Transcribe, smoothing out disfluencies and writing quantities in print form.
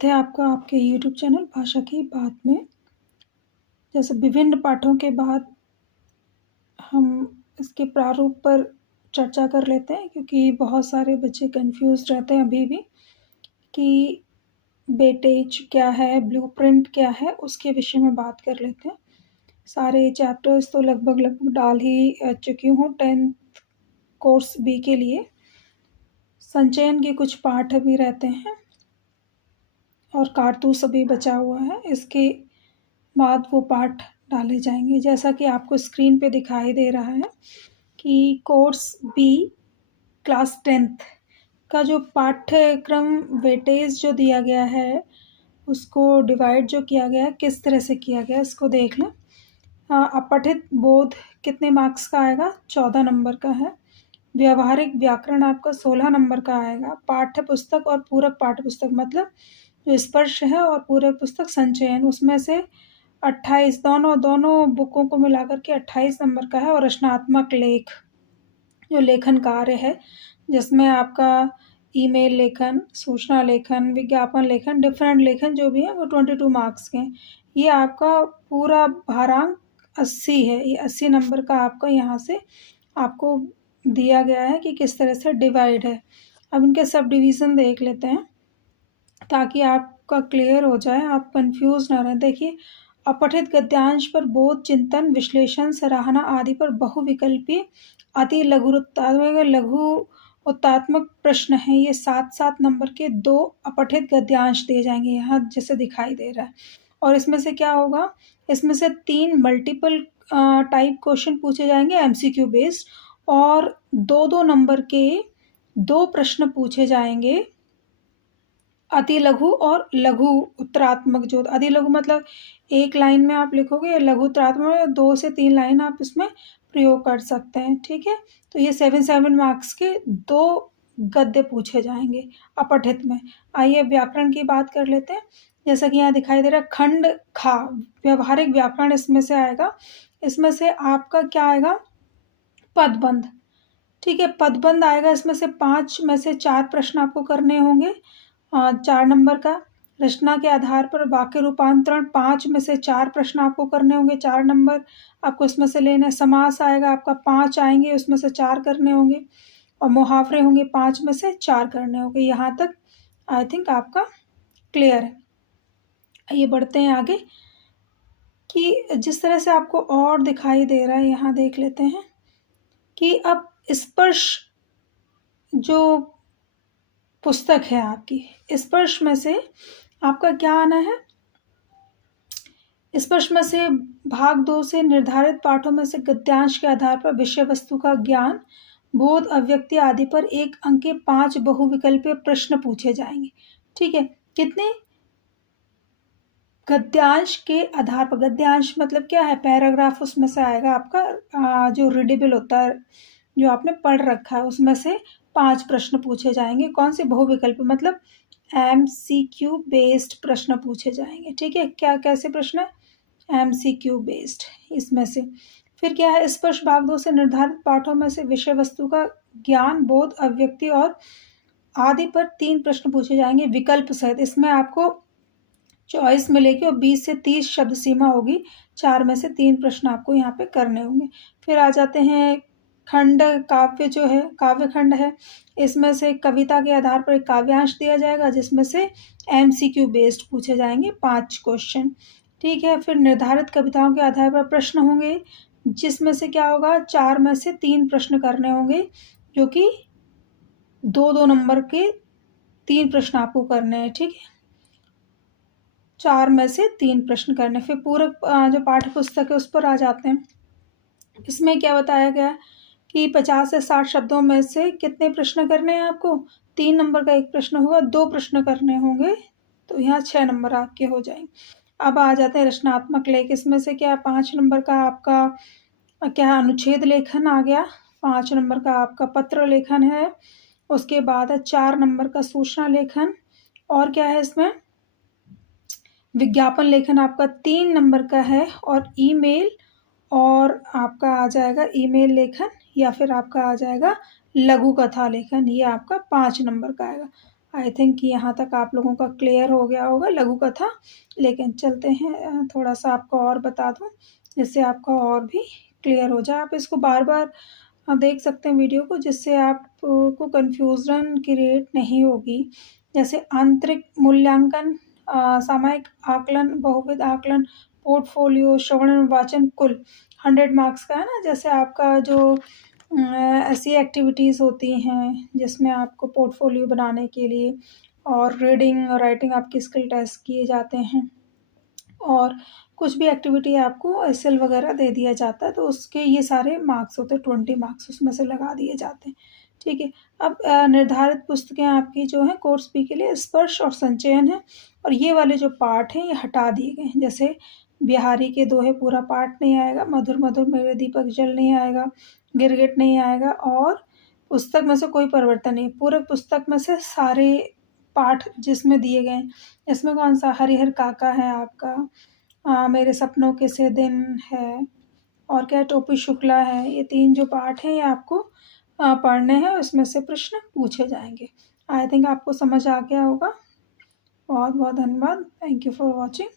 स्वागत है आपका आपके यूट्यूब चैनल भाषा की बात में। जैसे विभिन्न पाठों के बाद हम इसके प्रारूप पर चर्चा कर लेते हैं, क्योंकि बहुत सारे बच्चे कंफ्यूज रहते हैं अभी भी कि वेटेज क्या है, ब्लूप्रिंट क्या है, उसके विषय में बात कर लेते हैं। सारे चैप्टर्स तो लगभग डाल ही चुकी हूँ 10th कोर्स बी के लिए। संचयन के कुछ पाठ अभी रहते हैं और कारतूस अभी बचा हुआ है। इसके बाद वो पाठ डाले जाएंगे। जैसा कि आपको स्क्रीन पे दिखाई दे रहा है कि कोर्स बी क्लास 10th का जो पाठ्यक्रम वेटेज जो दिया गया है, उसको डिवाइड जो किया गया है, किस तरह से किया गया है, इसको देख लें। अपठित बोध कितने मार्क्स का आएगा? 14 नंबर का है। व्यावहारिक व्याकरण आपका 16 नंबर का आएगा। पाठ्य पुस्तक और पूरक पाठ्य पुस्तक, मतलब जो स्पर्श है और पूरक पुस्तक संचयन, उसमें से 28 दोनों बुकों को मिलाकर के 28 नंबर का है। और रचनात्मक लेख जो लेखन कार्य है, जिसमें आपका ईमेल लेखन, सूचना लेखन, विज्ञापन लेखन, डिफरेंट लेखन जो भी है, वो 22 मार्क्स के हैं। ये आपका पूरा भारांक 80 है। ये 80 नंबर का आपका यहाँ से आपको दिया गया है कि किस तरह से डिवाइड है। अब इनके सब डिवीज़न देख लेते हैं ताकि आपका क्लियर हो जाए, आप कंफ्यूज ना रहें। देखिए, अपठित गद्यांश पर बोध, चिंतन, विश्लेषण, सराहना आदि पर बहुविकल्पी अति लघु उत्तात्मक प्रश्न हैं। ये 7-7 नंबर के 2 अपठित गद्यांश दिए जाएंगे, यहाँ जैसे दिखाई दे रहा है। और इसमें से क्या होगा, इसमें से 3 मल्टीपल टाइप क्वेश्चन पूछे जाएंगे एमसीक्यू बेस्ड, और 2-2 नंबर के 2 प्रश्न पूछे जाएंगे अति लघु और लघु उत्तरात्मक। जो अति लघु मतलब एक लाइन में आप लिखोगे, लघु उत्तरात्मक 2 से 3 लाइन आप इसमें प्रयोग कर सकते हैं। ठीक है, तो ये 7 मार्क्स के 2 गद्य पूछे जाएंगे अपठित में। आइए व्याकरण की बात कर लेते हैं। जैसा कि यहाँ दिखाई दे रहा है, खंड खा व्यवहारिक व्याकरण इसमें से आएगा। इसमें से आपका क्या आएगा? पदबंध। ठीक है, पदबंध आएगा। इसमें से 5 में से 4 प्रश्न आपको करने होंगे। 4 नंबर का। रचना के आधार पर वाक्य रूपांतरण, 5 में से 4 प्रश्न आपको करने होंगे, 4 नंबर आपको इसमें से लेना है। समास आएगा आपका, 5 आएंगे, उसमें से 4 करने होंगे। और मुहावरे होंगे, 5 में से 4 करने होंगे। यहाँ तक आई थिंक आपका क्लियर है। ये बढ़ते हैं आगे कि जिस तरह से आपको और दिखाई दे रहा है, यहाँ देख लेते हैं कि अब स्पर्श जो पुस्तक है आपकी, स्पर्श में से आपका क्या आना है? स्पर्श में से भाग 2 से निर्धारित पाठों में से गद्यांश के आधार पर विषय वस्तु का ज्ञान, बोध, अव्यक्ति आदि पर 1 अंक के 5 बहुविकल्पीय प्रश्न पूछे जाएंगे। ठीक है, कितने? गद्यांश के आधार पर। गद्यांश मतलब क्या है? पैराग्राफ उसमें से आएगा आपका, जो रीडेबल होता है, जो आपने पढ़ रखा है, उसमें से 5 प्रश्न पूछे जाएंगे। कौन से? बहुविकल्प, मतलब एमसीक्यू बेस्ड प्रश्न पूछे जाएंगे। ठीक है, क्या कैसे प्रश्न? MCQ based. इसमें से फिर क्या है? स्पर्श भाग 2 से निर्धारित पाठों में से विषय वस्तु का ज्ञान, बोध, अव्यक्ति और आदि पर 3 प्रश्न पूछे जाएंगे विकल्प सहित। इसमें आपको चॉइस मिलेगी और 20 से 30 शब्द सीमा होगी। 4 में से 3 प्रश्न आपको यहाँ पे करने होंगे। फिर आ जाते हैं खंड काव्य, जो है काव्य खंड है। इसमें से कविता के आधार पर एक काव्यांश दिया जाएगा, जिसमें से एमसीक्यू बेस्ड पूछे जाएंगे 5 क्वेश्चन। ठीक है, फिर निर्धारित कविताओं के आधार पर प्रश्न होंगे, जिसमें से क्या होगा? 4 में से 3 प्रश्न करने होंगे, जो कि 2-2 नंबर के 3 प्रश्न आपको करने हैं। ठीक है, 4 में से 3 प्रश्न करने। फिर पूरक जो पाठ्य पुस्तक है उस पर आ जाते हैं। इसमें क्या बताया गया कि 50 से 60 शब्दों में से कितने प्रश्न करने हैं आपको? 3 नंबर का 1 प्रश्न होगा, 2 प्रश्न करने होंगे, तो यहाँ 6 नंबर आपके हो जाएंगे। अब आ जाते हैं रचनात्मक लेख। इसमें से क्या 5 नंबर का आपका क्या अनुच्छेद लेखन आ गया, 5 नंबर का आपका पत्र लेखन है, उसके बाद है 4 नंबर का सूचना लेखन, और क्या है इसमें? विज्ञापन लेखन आपका 3 नंबर का है, और ईमेल, और आपका आ जाएगा ईमेल लेखन, या फिर आपका आ जाएगा लघु कथा लेखन, ये आपका 5 नंबर का आएगा। आई थिंक यहाँ तक आप लोगों का क्लियर हो गया होगा लघु कथा। लेकिन चलते हैं थोड़ा-सा आपको और बता दूँ, जिससे आपका और भी क्लियर हो जाए। आप इसको बार-बार देख सकते हैं वीडियो को, जिससे आप को कन्फ्यूज़न क्रिएट नहीं होगी। जैसे आंतरिक मूल्यांकन, सामयिक आकलन, बहुविध आकलन, पोर्टफोलियो, श्रवण, वाचन कुल 100 मार्क्स का है ना। जैसे आपका जो ऐसी एक्टिविटीज़ होती हैं जिसमें आपको पोर्टफोलियो बनाने के लिए और रीडिंग और राइटिंग आपकी स्किल टेस्ट किए जाते हैं, और कुछ भी एक्टिविटी आपको एसएल वगैरह दे दिया जाता है, तो उसके ये सारे मार्क्स होते हैं, 20 मार्क्स उसमें से लगा दिए जाते हैं। ठीक है। अब निर्धारित पुस्तकें आपकी जो हैं कोर्स बी के लिए स्पर्श और संचयन है, और ये वाले जो पाठ हैं ये हटा दिए गए हैं। जैसे बिहारी के दोहे पूरा पाठ नहीं आएगा, मधुर मधुर मेरे दीपक जल नहीं आएगा, गिरगिट नहीं आएगा, और पुस्तक में से कोई परिवर्तन नहीं। पूरे पुस्तक में से सारे पाठ जिसमें दिए गए हैं, इसमें कौन-सा हरिहर काका है आपका, मेरे सपनों के से दिन है, और क्या टोपी शुक्ला है। ये 3 जो पाठ हैं ये आपको पढ़ने हैं, और इसमें से प्रश्न पूछे जाएँगे। आई थिंक आपको समझ आ गया होगा। बहुत-बहुत धन्यवाद। Thank you for watching.